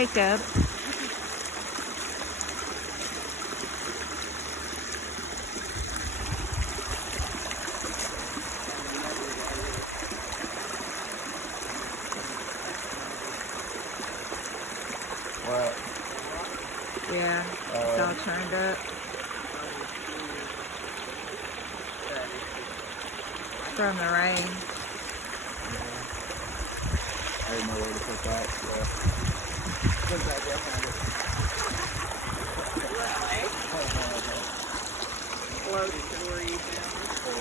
wake up. What? Yeah, it's all turned up. From the rain. I didn't know where to put that, so. Put that behind it. Close to where you found it.